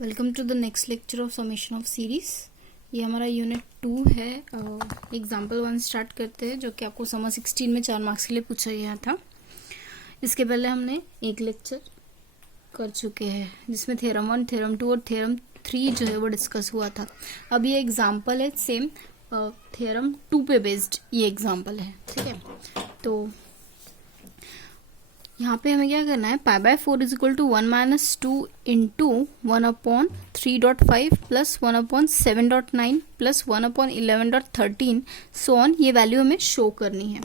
Welcome to the next lecture of summation of series. ये हमारा unit 2 है। Example 1 start करते हैं, जो कि आपको समर 16 में 4 मार्क्स के लिए पूछा गया था। इसके पहले हमने एक लेक्चर कर चुके हैं जिसमें थ्योरम 1, थ्योरम 2 और थ्योरम 3 जो है वो डिस्कस हुआ था। अब ये एग्जाम्पल है सेम थ्योरम 2 पे बेस्ड ये एग्जाम्पल है, ठीक है। तो यहाँ पे हमें क्या करना है, π/4 is equal to 1 - 2 into 1/3.5 plus 1/7.9 plus 1/11.13 so on. ये वैल्यू हमें शो करनी है,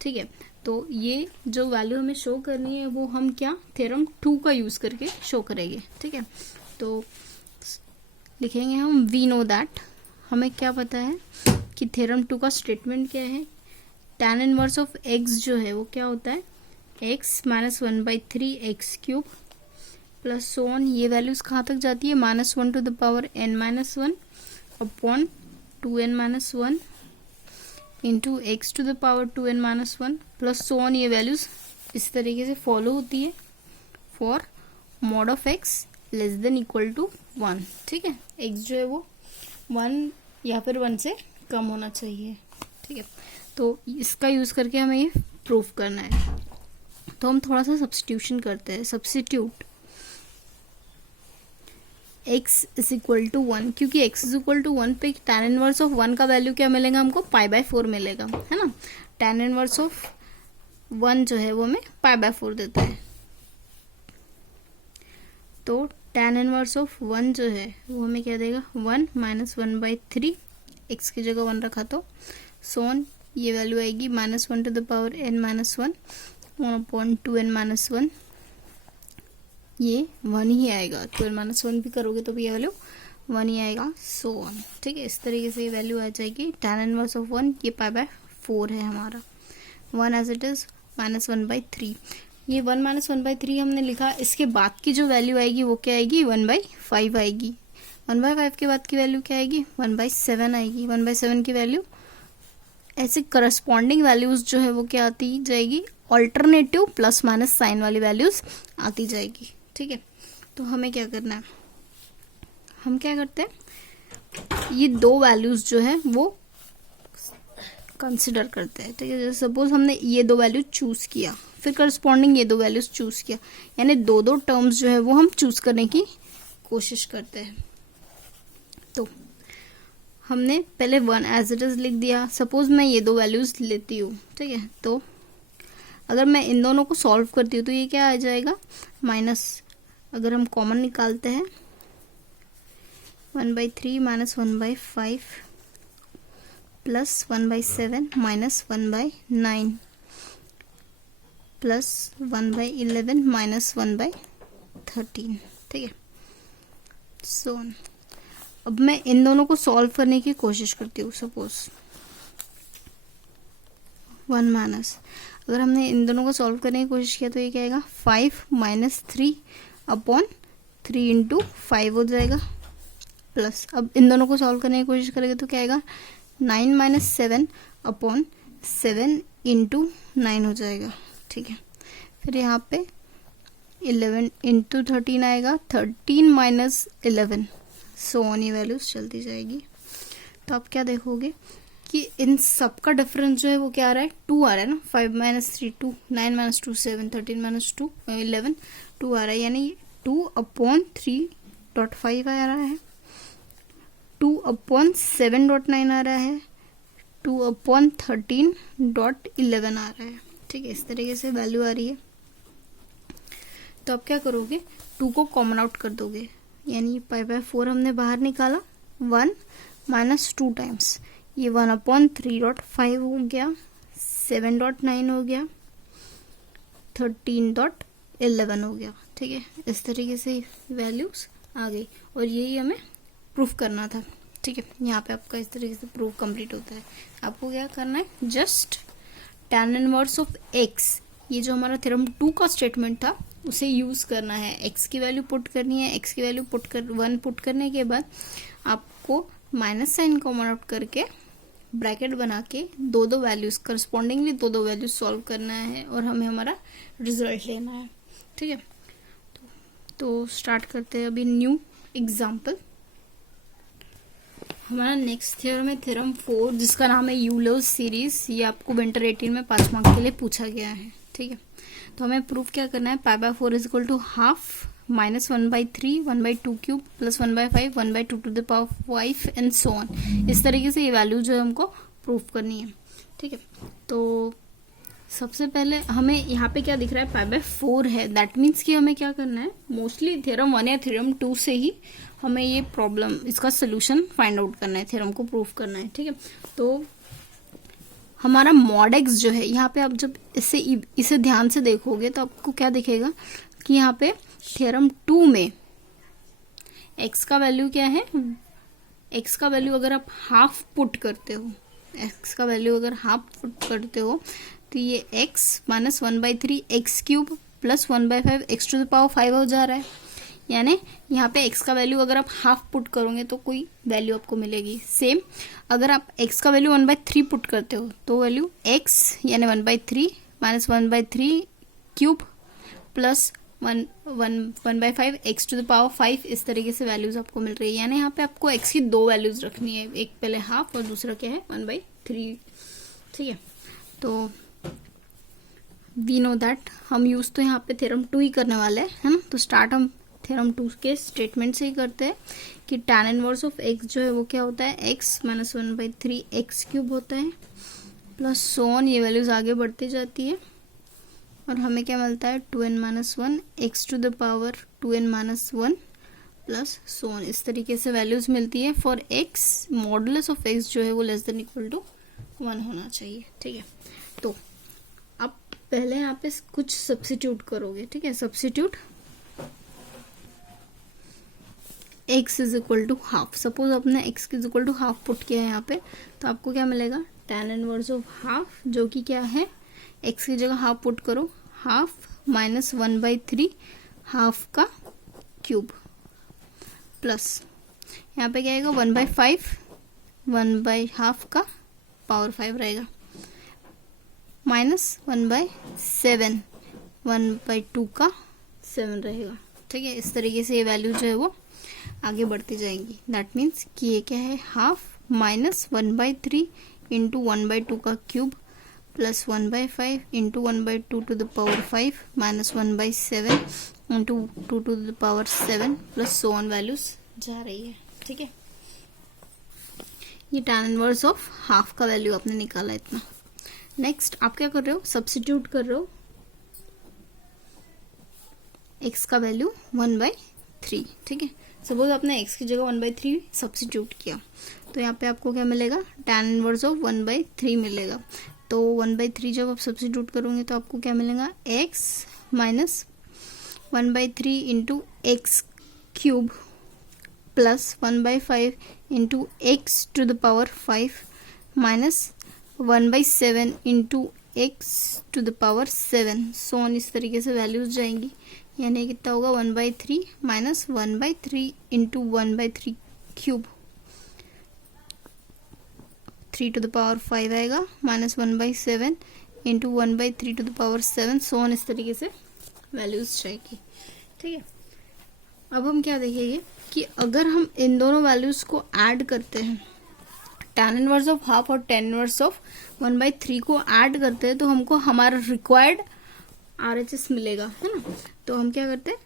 ठीक है। तो ये जो वैल्यू हमें शो करनी है वो हम क्या थ्योरम 2 का यूज करके शो करेंगे, ठीक है। तो लिखेंगे हम वी नो दैट, हमें क्या पता है कि थ्योरम 2 का स्टेटमेंट क्या है। tan इनवर्स ऑफ x जो है वो क्या होता है, x - 1/3 x³ plus so on. ये वैल्यूज कहाँ तक जाती है, -1 to the power n-1 upon 2n-1 into x to the power 2n-1 plus so on. ये वैल्यूज इस तरीके से फॉलो होती है for mod of x less than equal to 1, ठीक है। x जो है वो 1 या फिर 1 से कम होना चाहिए, ठीक है। तो इसका यूज करके हमें ये प्रूफ करना है। तो हम थोड़ा सा सब्स्टिट्यूशन करते हैं। Substitute x is equal to 1, क्योंकि x इज इक्वल टू 1 पे tan इनवर्स ऑफ 1 का वैल्यू क्या मिलेगा हमको, π/4 मिलेगा, है ना। tan इनवर्स ऑफ 1 जो है वो हमें π/4 देता है। तो tan इनवर्स ऑफ 1 जो है वो हमें क्या देगा, 1 - 1/3 x की जगह 1 रखा तो सोन। ये वैल्यू आएगी -1 to the power n-1 1/2n-1, ये 1 ही आएगा। 2n-1 भी करोगे तो भी ये वैल्यू 1 ही आएगा, सो ऑन, ठीक है। इस तरीके से ये वैल्यू आ जाएगी। tan इनवर्स ऑफ 1 ये π/4 है हमारा, 1 एज इट इज -1/3। ये 1 - 1/3 हमने लिखा। इसके बाद की जो वैल्यू आएगी वो क्या आएगी, 1/5 आएगी। 1/5 के बाद की वैल्यू क्या आएगी, 1/7 आएगी। 1/7 की वैल्यू ऐसे करस्पॉन्डिंग वैल्यूज जो है वो क्या आती जाएगी, ऑल्टरनेटिव प्लस माइनस साइन वाली वैल्यूज आती जाएगी, ठीक है। तो हमें क्या करना है, हम क्या करते हैं, ये दो वैल्यूज जो है वो कंसिडर करते हैं, ठीक है। जैसे सपोज हमने ये दो वैल्यू चूज किया, फिर करस्पॉन्डिंग ये दो वैल्यूज चूज किया, यानी दो दो टर्म्स जो है वो हम चूज करने की कोशिश करते हैं। तो हमने पहले 1 एज इट इज लिख दिया। सपोज मैं ये दो वैल्यूज लेती हूँ, ठीक है। तो अगर मैं इन दोनों को सॉल्व करती हूँ तो ये क्या आ जाएगा, माइनस, अगर हम कॉमन निकालते हैं 1/3 - 1/5 प्लस 1/7 माइनस 1/9 प्लस 1/11 माइनस 1/13, ठीक है। सो अब मैं इन दोनों को सॉल्व करने की कोशिश करती हूँ। सपोज 1 माइनस, अगर हमने इन दोनों को सॉल्व करने की कोशिश किया तो ये क्या आएगा, 5 - 3 अपॉन 3 इंटू 5 हो जाएगा, प्लस अब इन दोनों को सॉल्व करने की कोशिश करेंगे तो क्या आएगा, 9 - 7 अपॉन 7 इंटू 9 हो जाएगा, ठीक है। फिर यहाँ पे 11 इंटू 13 आएगा, 13 - 11 सो ऑन। ये वैल्यूज चलती जाएगी। तो आप क्या देखोगे कि इन सब का डिफरेंस जो है वो क्या आ रहा है, 2 आ रहा है ना। 5 - 3 2, 9 - 2 7, 13 - 2 11, 2 आ रहा है, यानी 2/3.5 आ रहा है, 2/7.9 आ रहा है, 2/13.11 आ रहा है, ठीक है। इस तरीके से वैल्यू आ रही है। तो आप क्या करोगे, 2 को कॉमन आउट कर दोगे, यानी π/4 हमने बाहर निकाला, 1 - 2 टाइम्स ये 1/3.5 हो गया, 7.9 हो गया, 13.11 हो गया, ठीक है। इस तरीके से वैल्यूज आ गई और यही हमें प्रूफ करना था, ठीक है। यहाँ पे आपका इस तरीके से प्रूफ कंप्लीट होता है। आपको क्या करना है, just tan inverse of x, ये जो हमारा थ्योरम 2 का स्टेटमेंट था उसे यूज करना है। x की वैल्यू पुट करनी है, x की वैल्यू 1 पुट करने के बाद आपको माइनस साइन कॉमन आउट करके ब्रैकेट बना के दो दो वैल्यूज करस्पॉन्डिंगली दो वैल्यूज सॉल्व करना है और हमें हमारा रिजल्ट लेना है, ठीक है। तो स्टार्ट करते हैं अभी न्यू एग्जाम्पल, हमारा नेक्स्ट थ्योरम है थ्योरम 4, जिसका नाम है यूलर्स सीरीज। ये आपको विंटर 18 में 5 मार्क के लिए पूछा गया है। ठीक है, तो हमें प्रूफ क्या करना है, pi by 4 is equal to half minus 1/3 1/2 cube plus 1/5 1/2 to the power 5 and so on. इस तरीके से ये वैल्यू जो है हमको प्रूफ करनी है। ठीक है, तो सबसे पहले हमें यहाँ पे क्या दिख रहा है, पाई बाय 4 है। दैट मीन्स कि हमें क्या करना है, मोस्टली थ्योरम 1 या थ्योरम 2 से ही हमें ये प्रॉब्लम, इसका सोल्यूशन फाइंड आउट करना है, थ्योरम को प्रूफ करना है। ठीक है, तो हमारा मॉड एक्स जो है, यहाँ पे आप जब इसे ध्यान से देखोगे तो आपको क्या दिखेगा कि यहाँ पे थ्योरम 2 में एक्स का वैल्यू क्या है, एक्स का वैल्यू अगर आप हाफ पुट करते हो, एक्स का वैल्यू अगर हाफ पुट करते हो तो ये x minus 1/3 x cube plus 1/5 x to the power 5 हो जा रहा है। यानी यहाँ पे x का वैल्यू अगर आप हाफ पुट करोगे तो कोई वैल्यू आपको मिलेगी। सेम अगर आप x का वैल्यू 1/3 पुट करते हो तो वैल्यू x यानी 1/3 minus 1/3 cube plus 1/5 x to the power 5, इस तरीके से वैल्यूज आपको मिल रही है। यानी यहाँ पे आपको x की दो वैल्यूज रखनी है, एक पहले हाफ और दूसरा क्या है 1/3। ठीक है, तो वी नो दैट हम यूज तो यहाँ पे थ्योरम 2 ही करने वाले हैं, है ना। तो स्टार्ट हम थ्योरम 2 के स्टेटमेंट से ही करते हैं कि tan इनवर्स ऑफ x जो है वो क्या होता है, x माइनस 1/3 एक्स क्यूब होता है प्लस सो ऑन। ये वैल्यूज आगे बढ़ती जाती है और हमें क्या मिलता है 2n minus 1 x to the power 2n minus 1 plus so on. इस तरीके से वैल्यूज मिलती है for x। Modulus of x जो है वो लेस देन इक्वल टू 1 होना चाहिए। ठीक है, तो आप पहले यहाँ पे कुछ सब्स्टिट्यूट करोगे। ठीक है, substitute x is equal to half. Suppose आपने x is equal to half put किया है यहाँ पे, तो आपको क्या मिलेगा tan इनवर्स ऑफ हाफ, जो कि क्या है, x की जगह हाफ पुट करो, हाफ माइनस 1/3 हाफ का क्यूब प्लस यहाँ पे क्या आएगा 1/5 1/हाफ का पावर 5 रहेगा माइनस 1/7 1/2 का 7 रहेगा। ठीक है, इस तरीके से ये वैल्यू जो है वो आगे बढ़ती जाएंगी। दैट मीन्स कि ये क्या है, हाफ माइनस 1/3 इंटू 1/2 का cube plus 1/5 into 1/2 to the power 5 minus 1/7 into 2 to the power 7 plus so on values जा रही है। ठीक है, ये tan इनवर्स ऑफ हाफ का वैल्यू आपने निकाला इतना। नेक्स्ट आप क्या कर रहे हो, सब्स्टिट्यूट कर रहे हो x का वैल्यू 1/3। ठीक है, सपोज आपने x की जगह 1/3 सब्स्टिट्यूट किया तो यहाँ पे आपको क्या मिलेगा, tan इनवर्स ऑफ 1/3 मिलेगा। तो 1/3 जब आप सब्स्टिट्यूट करोगे तो आपको क्या मिलेगा, x minus 1/3 into x cube plus 1/5 into x to the power 5 minus 1/7 into x to the power 7 so on. इस तरीके से वैल्यूज जाएंगी। यानी कितना होगा 1/3 minus 1/3 into 1/3 cube 3 to the power 5 आएगा minus 1/7 into 1/3 to the power 7 so on. इस तरीके से वैल्यूज जाएगी। ठीक है, अब हम क्या देखेंगे कि अगर हम इन दोनों वैल्यूज को ऐड करते हैं, tan इनवर्स ऑफ हाफ और tan इनवर्स ऑफ 1/3 को ऐड करते हैं तो हमको हमारा रिक्वायर्ड RHS मिलेगा, है ना। तो हम क्या करते हैं,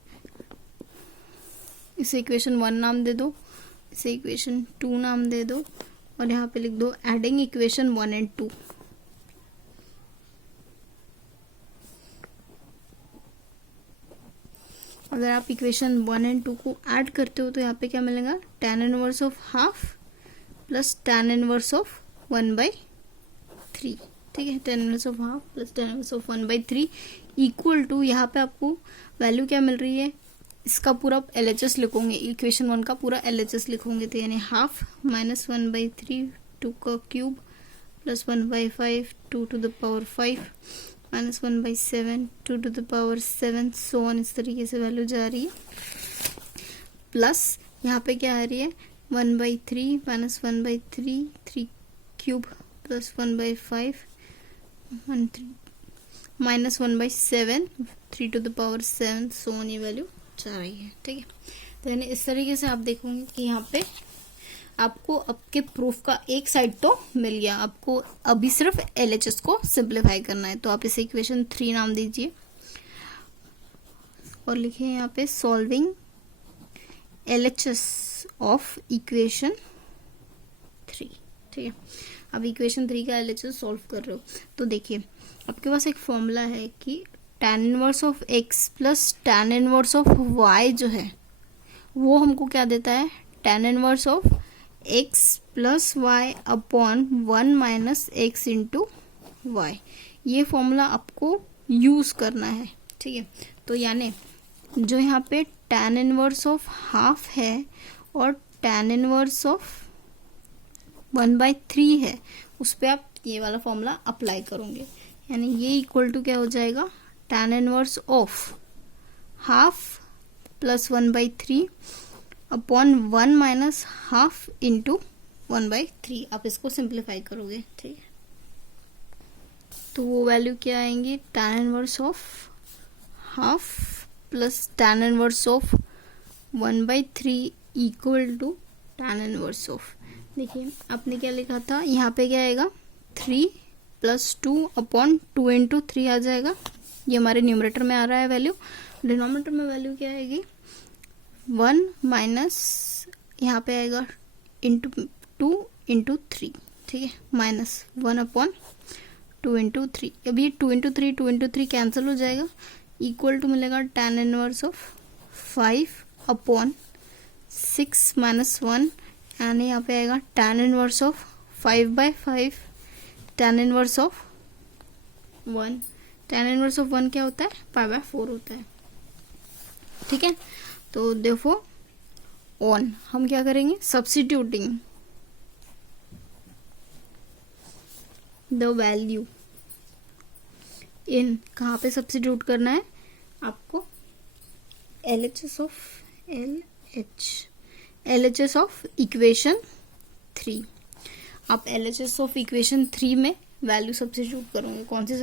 इसे इक्वेशन 1 नाम दे दो, इसे इक्वेशन 2 नाम दे दो और यहाँ पे लिख दो एडिंग इक्वेशन 1 एंड 2। अगर आप इक्वेशन 1 एंड 2 को ऐड करते हो तो यहाँ पे क्या मिलेगा, tan inverse of half plus tan inverse of 1/3। ठीक है, tan inverse of half plus tan inverse of 1/3 equal to, यहाँ पे आपको वैल्यू क्या मिल रही है, इसका पूरा LHS लिखोगे, इक्वेशन 1 का पूरा LHS लिखोगे तो यानी हाफ माइनस 1/3 2 का cube plus 1/5 2 to the power 5 minus 1/7 2 to the power 7 so on. इस तरीके से वैल्यू जा रही है। प्लस यहाँ पे क्या आ रही है 1/3 minus 1/3 3 cube plus 1/5 minus 1/7 3 to the power 7 so on. ये वैल्यू जा रही है। ठीक है, तो यानी इस तरीके से आप देखोगे कि यहाँ पे आपको आपके प्रूफ का एक साइड तो मिल गया, आपको अभी सिर्फ LHS को सिंप्लीफाई करना है। तो आप इसे इक्वेशन 3 नाम दीजिए और लिखिए यहाँ पे सॉल्विंग LHS ऑफ इक्वेशन 3। ठीक है, अब इक्वेशन 3 का LHS सॉल्व कर रहे हो तो देखिए आपके पास एक फॉर्मूला है कि tan inverse of x plus tan inverse of y जो है वो हमको क्या देता है, tan inverse of x plus y upon 1 minus x into y. ये फॉर्मूला आपको यूज करना है। ठीक है, तो यानी जो यहाँ पे tan इनवर्स ऑफ हाफ है और tan इनवर्स ऑफ 1/3 है उस पर आप ये वाला फॉर्मूला अप्लाई करोगे, यानी ये इक्वल टू क्या हो जाएगा, tan inverse of half plus 1/3 upon 1 minus half into 1/3। आप इसको सिंप्लीफाई करोगे। ठीक है, तो वो वैल्यू क्या आएंगी, tan inverse of half plus tan inverse of 1/3 equal to tan inverse of, देखिए आपने क्या लिखा था, यहाँ पे क्या आएगा 3 प्लस 2 अपॉन 2 इंटू 3 आ जाएगा। ये हमारे न्यूमरेटर में आ रहा है वैल्यू, डिनोमिनेटर में वैल्यू क्या आएगी 1 माइनस यहाँ पे आएगा इंटू 2 इंटू 3। ठीक है, माइनस 1 अपॉन 2 इंटू 3। अब ये 2 इंटू 3 कैंसिल हो जाएगा, इक्वल टू मिलेगा tan inverse of 5 upon 6 minus 1, यानी यहाँ पे आएगा tan inverse of 5/5 tan inverse of 1। tan inverse of 1 क्या होता है, π/4 होता है। ठीक है, तो देखो ऑन हम क्या करेंगे, सब्स्टिट्यूटिंग द वैल्यू इन, कहाँ पे सब्स्टिट्यूट करना है आपको, LHS ऑफ इक्वेशन 3। आप LHS ऑफ इक्वेशन 3 में वैल्यू सब्स्टिट्यूट करोगे, कौन सी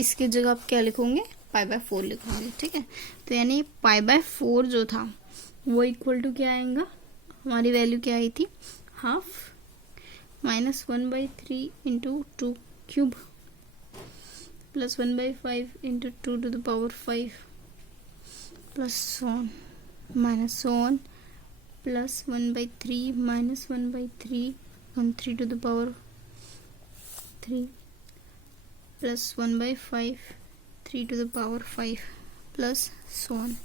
इसके जगह आप क्या लिखोगे, π/4 लिखोगे। ठीक है, तो यानी π/4 जो था वो इक्वल टू क्या आएगा, हमारी वैल्यू क्या आई थी, half minus 1/3 into 2 cube plus 1/5 into 2 to the power 5 plus on minus on plus 1/3 minus 1/3 3 to the power 3 plus 1/5 3 to the power 5 plus so on.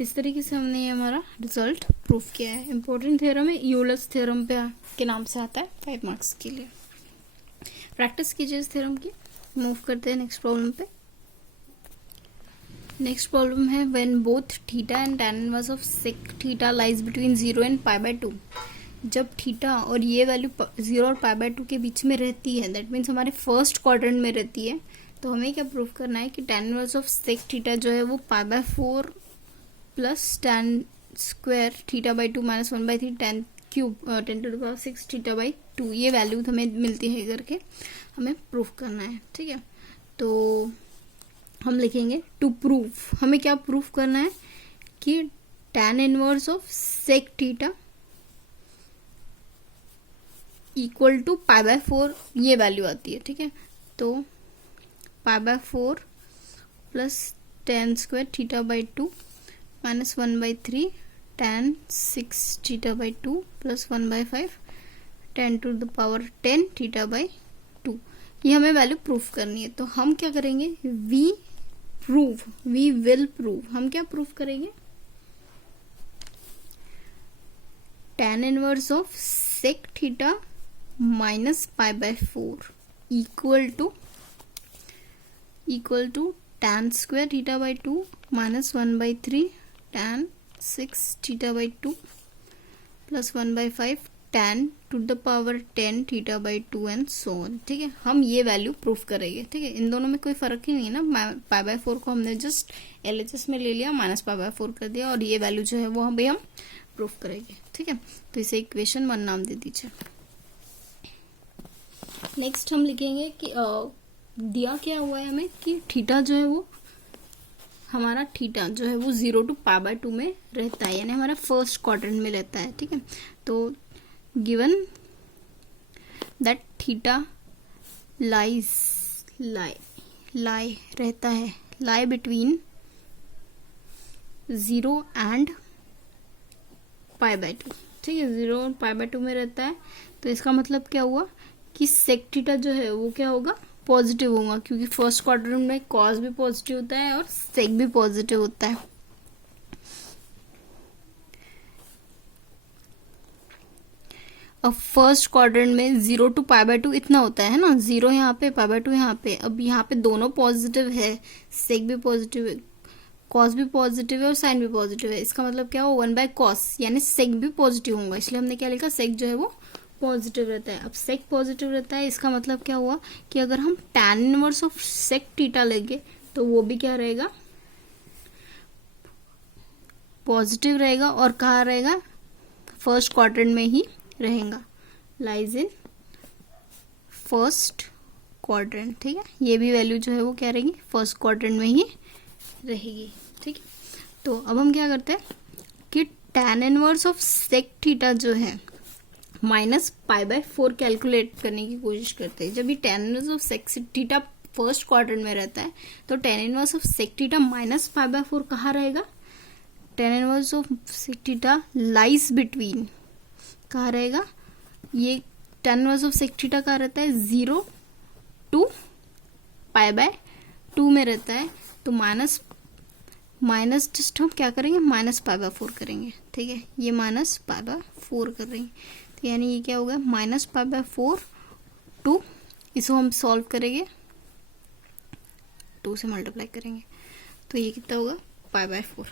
इस तरीके से हमने ये हमारा रिजल्ट प्रूफ किया है। इम्पोर्टेंट थ्योरम है, यूलर्स थ्योरम पे के नाम से आता है 5 मार्क्स के लिए। प्रैक्टिस कीजिए इस थ्योरम की। मूव करते हैं नेक्स्ट प्रॉब्लम पे। नेक्स्ट प्रॉब्लम है when both theta and tan inverse of sec theta lies between 0 and π/2। जब थीटा और ये वैल्यू 0 और π/2 के बीच में रहती है, दैट मीन्स हमारे फर्स्ट क्वाड्रेंट में रहती है, तो हमें क्या प्रूफ करना है कि tan inverse of sec theta जो है वो π/4 plus tan square θ/2 minus 1/3 tan cube 10 to the power 6 θ/2 ये वैल्यू हमें मिलती है करके हमें प्रूफ करना है। ठीक है, तो हम लिखेंगे टू प्रूफ, हमें क्या प्रूफ करना है कि tan inverse of sec theta equal to π/4 ये वैल्यू आती है। ठीक है, तो π/4 plus tan square θ/2 minus 1/3 tan 6 θ/2 plus 1/5 10 to the power 10 θ/2 ये हमें वैल्यू प्रूफ करनी है। तो हम क्या करेंगे, वी विल प्रूव, हम क्या प्रूफ करेंगे, tan inverse of sec theta minus π/4 equal to tan square θ/2 minus 1/3 tan 6 θ/2 plus 1/5 tan to the power 10 θ/2 and so on. ठीक है, हम ये वैल्यू प्रूफ करेंगे। ठीक है, इन दोनों में कोई फर्क ही नहीं है ना, π/4 को हमने जस्ट LHS में ले लिया, माइनस π/4 कर दिया, और ये वैल्यू जो है वो हम प्रूफ करेंगे। ठीक है, तो इसे इक्वेशन 1 नाम दे दीजिए। नेक्स्ट हम लिखेंगे कि दिया क्या हुआ है हमें कि थीटा जो है वो हमारा थीटा जो है वो 0 to π/2 में रहता है, यानी हमारा फर्स्ट क्वाड्रेंट में रहता है। ठीक है, तो given that theta lie between 0 and π/2। ठीक है, 0 और π/2 में रहता है। तो इसका मतलब क्या हुआ कि सेक थीटा जो है वो क्या होगा, पॉजिटिव होगा, क्योंकि फर्स्ट क्वाड्रेंट में कॉस भी पॉजिटिव होता है और सेक भी पॉजिटिव होता है। अब फर्स्ट क्वाड्रेंट में 0 to π/2 इतना होता है ना, 0 यहाँ पे, π/2 यहाँ पे। अब यहाँ पे दोनों पॉजिटिव है, सेक भी पॉजिटिव है, कॉस भी पॉजिटिव है और साइन भी पॉजिटिव है। इसका मतलब क्या हो, 1/cos, यानी सेक भी पॉजिटिव होगा, इसलिए हमने क्या लिखा, सेक जो है वो पॉजिटिव रहता है। अब सेक पॉजिटिव रहता है, इसका मतलब क्या हुआ कि अगर हम tan inverse of sec theta लेंगे तो वो भी क्या रहेगा, पॉजिटिव रहेगा। और कहाँ रहेगा, फर्स्ट क्वाड्रेंट में ही रहेगा, लाइज इन फर्स्ट क्वाड्रेंट। ठीक है, ये भी वैल्यू जो है वो क्या रहेगी, फर्स्ट क्वाड्रेंट में ही रहेगी। ठीक है, तो अब हम क्या करते हैं कि tan inverse of sec theta जो है -π/4 कैलकुलेट करने की कोशिश करते हैं। जब ये tan inverse of sec theta first quadrant में रहता है तो tan inverse of sec theta -π/4 कहाँ रहेगा, tan inverse of sec theta lies between, कहाँ रहेगा, ये tan inverse of sec theta कहाँ रहता है, 0 to π/2 में रहता है। तो माइनस जस्ट हम क्या करेंगे, -π/4 करेंगे। ठीक है, ये -π/4 कर रहे हैं, तो यानी ये क्या होगा, -π/4 टू, इसको हम सॉल्व करेंगे, 2 से मल्टीप्लाई करेंगे, तो ये कितना होगा, π/4।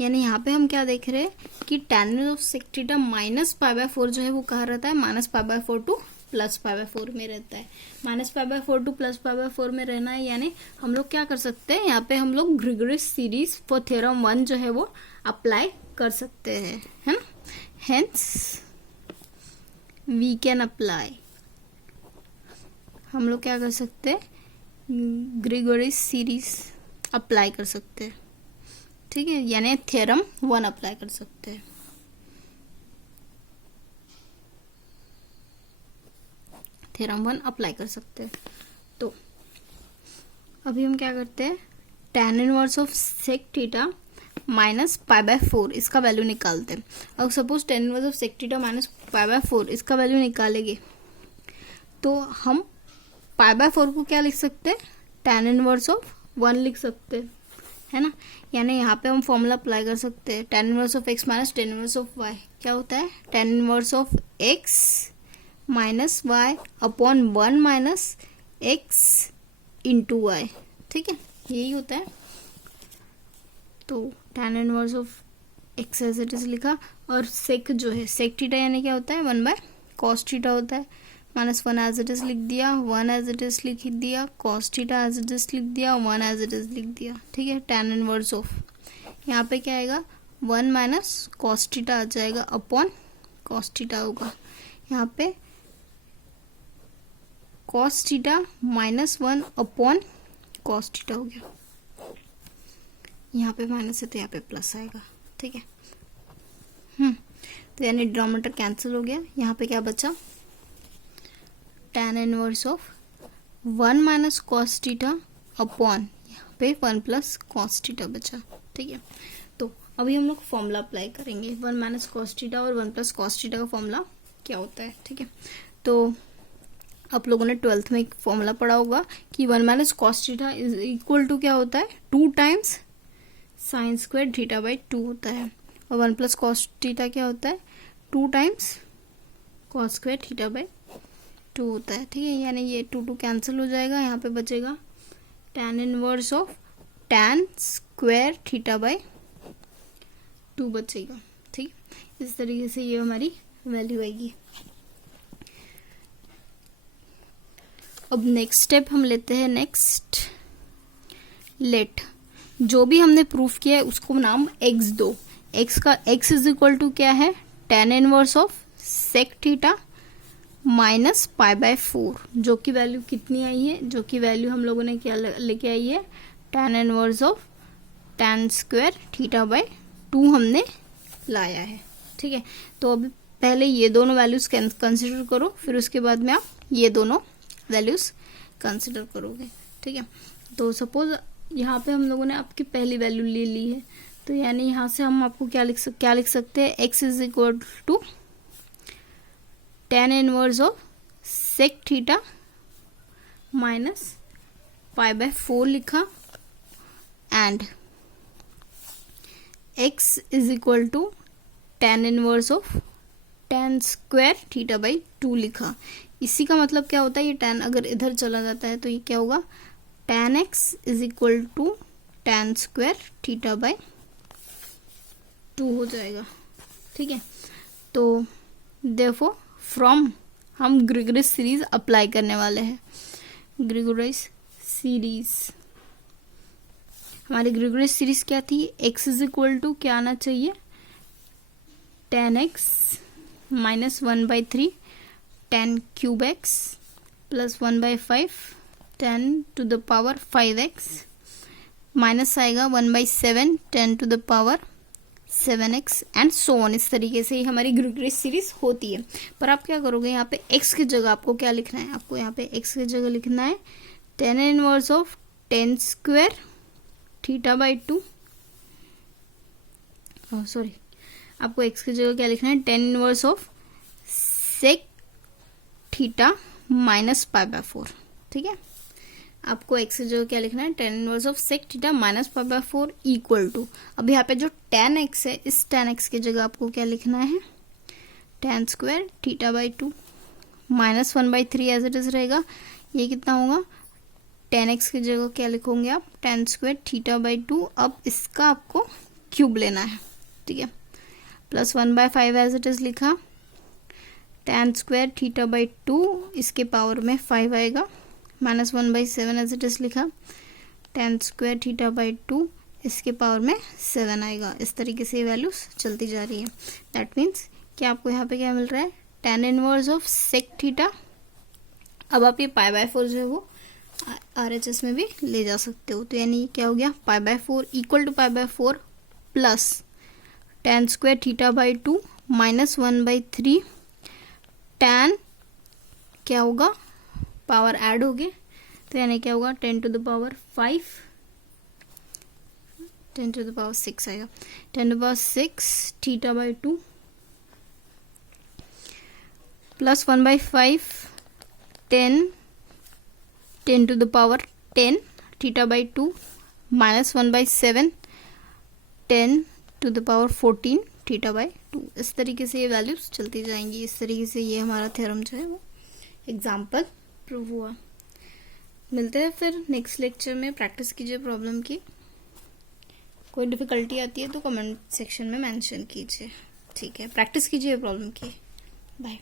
यानी यहाँ पे हम क्या देख रहे हैं कि tan inverse of sec theta -π/4 जो है वो कहाँ रहता है, -π/4 टू +π/4 में रहता है। -π/4 टू +π/4 में रहना है, यानी हम लोग क्या कर सकते हैं, यहाँ पे हम लोग ग्रेगोरियस सीरीज फॉर थ्योरम 1 जो है वो अप्लाई कर सकते हैं, है ना। हेंस वी कैन अप्लाई, हम लोग क्या कर सकते हैं, ग्रेगोरियस सीरीज अप्लाई कर सकते हैं। ठीक है, यानी थ्योरम 1 अप्लाई कर सकते हैं। थ्योरम 1 अप्लाई कर सकते हैं। तो अभी हम क्या करते हैं, tan inverse of sec theta -π/4 इसका वैल्यू निकालते हैं। अब suppose tan inverse of sec theta -π/4 इसका वैल्यू निकालेंगे तो हम π/4 को क्या लिख सकते हैं, tan इनवर्स ऑफ 1 लिख सकते हैं, है ना। यानी यहाँ पे हम फॉर्मूला अप्लाई कर सकते हैं, tan inverse of x minus tan inverse of y क्या होता है, tan inverse of x minus y upon 1 minus x into y. ठीक है, यही होता है। तो tan inverse of x as it is लिखा, और सेक जो है, सेक थीटा यानी क्या होता है, 1/cos थीटा होता है, -1 एज इट इज लिख दिया, 1 एज इट इज लिख दिया, cos theta as it is लिख दिया, 1 एज इट इज लिख दिया। ठीक है, tan इनवर्स ऑफ, यहाँ पे क्या आएगा, 1 माइनस cos थीटा आ जाएगा अपॉन cos थीटा होगा, यहाँ पे cos theta -1 upon cos theta हो गया, यहाँ पे माइनस है तो यहाँ पे प्लस आएगा। ठीक है, तो यानी डिनोमिनेटर कैंसिल हो गया, यहाँ पे क्या बचा, tan inverse of 1 minus cos theta upon यहाँ पे 1 प्लस cos थीटा बचा। ठीक है, तो अभी हम लोग फॉर्मूला अप्लाई करेंगे, 1 माइनस cos थीटा और 1 प्लस cos थीटा का फॉर्मूला क्या होता है। ठीक है, तो आप लोगों ने 12th में एक फॉर्मूला पढ़ा होगा कि 1 minus cos theta is equal to क्या होता है, 2 times sine square theta by 2 होता है, और 1 प्लस cos थीटा क्या होता है, 2 times cos square theta by 2 होता है। ठीक है, यानी ये 2 कैंसिल हो जाएगा, यहाँ पे बचेगा tan inverse of tan square theta by 2 बचेगा। ठीक है, इस तरीके से ये हमारी वैल्यू आएगी। अब नेक्स्ट स्टेप हम लेते हैं, नेक्स्ट लेट, जो भी हमने प्रूफ किया है उसको नाम x दो, x का x इज इक्वल टू क्या है, tan inverse of sec theta minus π/4, जो कि वैल्यू कितनी आई है, जो कि वैल्यू हम लोगों ने क्या लेके आई है, tan inverse of tan square theta by 2 हमने लाया है। ठीक है, तो अभी पहले ये दोनों वैल्यूज कंसिडर करो, फिर उसके बाद में आप ये दोनों वैल्यूज कंसिडर करोगे। ठीक है, तो सपोज यहाँ पे हम लोगों ने आपकी पहली वैल्यू ले ली है, तो यानी यहाँ से हम आपको क्या लिख सकते हैं, x is equal to tan inverse of sec theta minus π/4 लिखा, and x is equal to tan inverse of tan square theta by 2 लिखा। इसी का मतलब क्या होता है, ये tan अगर इधर चला जाता है तो ये क्या होगा, tan x is equal to tan square theta by 2 हो जाएगा। ठीक है, तो देयरफॉर फ्रॉम हम ग्रेगोरियस सीरीज अप्लाई करने वाले हैं। ग्रेगोरियस सीरीज, हमारी ग्रेगोरियस सीरीज क्या थी, x इज इक्वल टू क्या आना चाहिए, tan x minus 1/3 tan cube x plus 1/5 tan to the power 5x minus आएगा 1/7 tan to the power 7x and so on. इस तरीके से ही हमारी ग्रेगोरियस सीरीज होती है। पर आप क्या करोगे, यहाँ पे x की जगह आपको क्या लिखना है, आपको यहाँ पे x की जगह लिखना है tan inverse of tan square theta by 2, sorry आपको x की जगह क्या लिखना है, tan inverse of sec theta minus π/4। ठीक है, आपको x की जगह क्या लिखना है, tan inverse of sec theta minus π/4 equal to, अब यहाँ पे जो tan x है, इस tan x की जगह आपको क्या लिखना है, tan square theta by 2 minus 1/3 as it is रहेगा। ये कितना होगा, tan x की जगह क्या लिखोगे आप, tan स्क्वायर थीटा बाई 2, अब इसका आपको क्यूब लेना है। ठीक है, प्लस 1/5 एज इट इज लिखा, tan स्क्वायर थीटा बाई 2 इसके पावर में 5 आएगा, माइनस 1/7 एज इट इज लिखा, tan स्क्वायर थीटा बाई 2 इसके पावर में 7 आएगा। इस तरीके से वैल्यूज चलती जा रही है। दैट मीन्स कि आपको यहाँ पे क्या मिल रहा है, tan inverse of sec theta. अब आप ये π/4 जो है वो RHS में भी ले जा सकते हो, तो यानी क्या हो गया, π/4 equal to π/4 plus tan square theta by 2 minus 1/3 tan क्या होगा, पावर ऐड हो गए, तो यानी क्या होगा, 10 to the power 5, 10 to the power 6 आएगा, 10 to the power 6 theta by 2 plus 1/5 10 to the power 10 theta by 2 minus 1/7 10 to the power 14 theta by 2। इस तरीके से ये वैल्यूज चलती जाएंगी। इस तरीके से ये हमारा थ्योरम जो है वो एग्जाम्पल प्रूव हुआ। मिलते हैं फिर नेक्स्ट लेक्चर में। प्रैक्टिस कीजिए प्रॉब्लम की, कोई डिफिकल्टी आती है तो कमेंट सेक्शन में मेंशन कीजिए। ठीक है, प्रैक्टिस कीजिए प्रॉब्लम की। बाय।